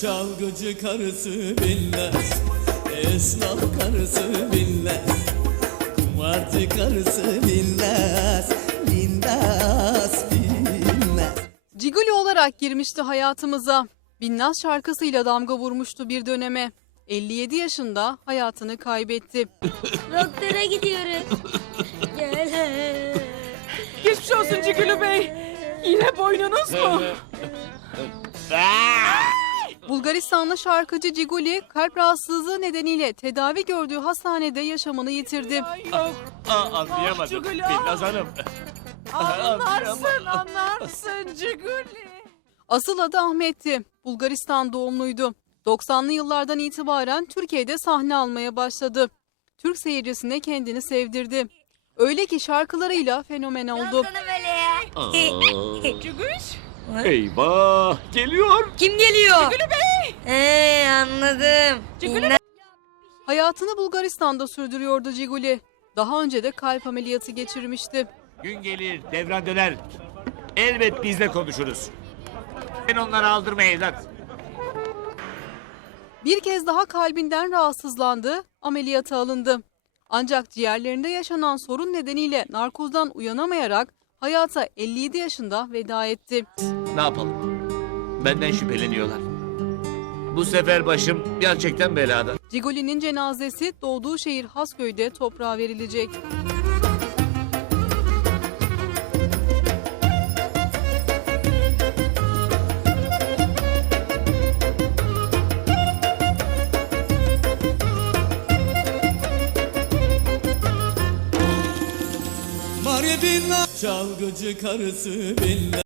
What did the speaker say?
Çalgıcı karısı bilmez Esnaf karısı bilmez Kumarcı karısı bilmez Bilmez, bilmez Ciguli olarak girmişti hayatımıza. Binnaz şarkısıyla damga vurmuştu bir döneme. 57 yaşında hayatını kaybetti. Doktora gidiyoruz. Gel. Geçmiş olsun Cigülü Bey. Yine boynunuz mu? Bulgaristanlı şarkıcı Ciguli kalp rahatsızlığı nedeniyle tedavi gördüğü hastanede yaşamını yitirdi. Yok. Aa, anlayamadım. Binnaz Hanım. Anlarsın anlarsın Cigülü. Asıl adı Ahmet'ti. Bulgaristan doğumluydu. 90'lı yıllardan itibaren Türkiye'de sahne almaya başladı. Türk seyircisine kendini sevdirdi. Öyle ki şarkılarıyla fenomen oldu. Ya. Cigüş. Eyvah geliyor. Kim geliyor? Cigülü Bey. Ee, anladım. Cigülü İnna- Hayatını Bulgaristan'da sürdürüyordu Ciguli. Daha önce de kalp ameliyatı geçirmişti. Gün gelir devran döner. Elbet biz de konuşuruz. Ben onları aldırma evlat. Bir kez daha kalbinden rahatsızlandı, ameliyata alındı. Ancak ciğerlerinde yaşanan sorun nedeniyle narkozdan uyanamayarak hayata 57 yaşında veda etti. Ne yapalım? Benden şüpheleniyorlar. Bu sefer başım gerçekten belada. Cigoli'nin cenazesi doğduğu şehir Hasköy'de toprağa verilecek. Çalgıcı karısı bilmez